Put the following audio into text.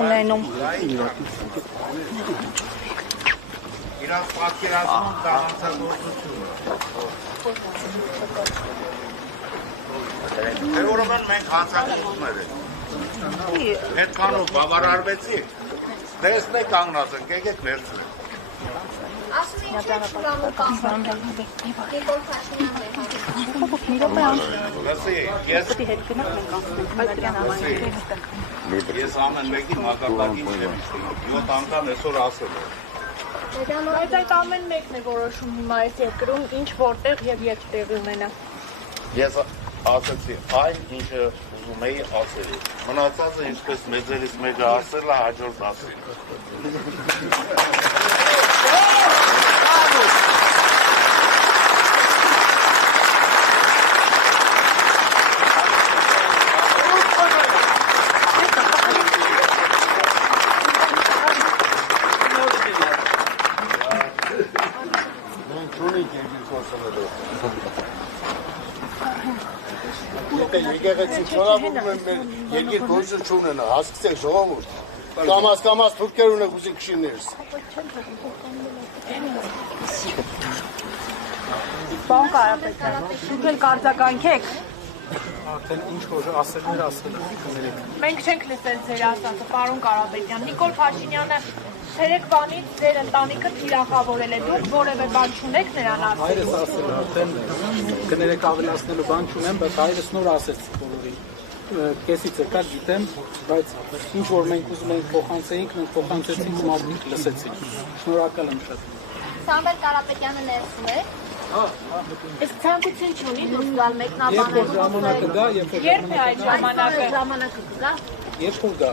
ունենում։ Իրանց պատկերացնում կա հանցագործությունը։ Դե ուրեմն մենք հանցագործներ ենք։ Հետքանով բավարարվեցիք, դեսնեք կանգնած ենք, եկեք վերցնենք։ Ասում ինչ եք կամու կամպան, Նիկոլ Փաշինյանն Ես ամեն մեկի մակարդակին չեմ իշխում, 7 անգամ այսօր ասել եմ։ Բայց այդ ամեն մեկն է որոշում հիմա այս երկրում ինչ որտեղ եւ երբ տեղի ունենա։ Ես ասեցի այն, ինչը ուզում էի ասել։ Մնացածը ինչպես մեծերից մեկը ասել է, հաջորդ ասել։ Եկեղեցին չորավորում են մեր երկիր գործը չունենա, հասկսեք ժողովուրդ, կամաց թուրքեր ունեք ուզին քշիներս։ Բան Կարապետյան, դուք էլ կարձականքեք։ Արդեն ինչ որ ասելներ ասել կներեք։ Մենք չենք լսել ձեր ասածը, պարոն Կարապետյան։ Նիկոլ Փաշինյանը ցերեկ բանից ձեր ընտանիքը թիրախավորել է։ Դուք որևէ բան չունեք նրան ասել։ Հայրս ասել արդեն կներեք ավելացնելու բան չունեմ, բայց հայրս նոր ասեց բոլորին։ Կեսից եկա գիտեմ, բայց ինչ որ մենք ուզում ենք փոխանցեինք, մենք փոխանցեցինք, մարդիկ լսեցին։ Շնորհակալ եմ շատ։ Սամվել Կարապետյանը ներսում է։ Իսկ ցանկություն չունի դուրս գալ Երբ որ ժամանակը գա, Երբ է այդ ժամանակը։ Ժամանակը կգա։ երբ որ գա։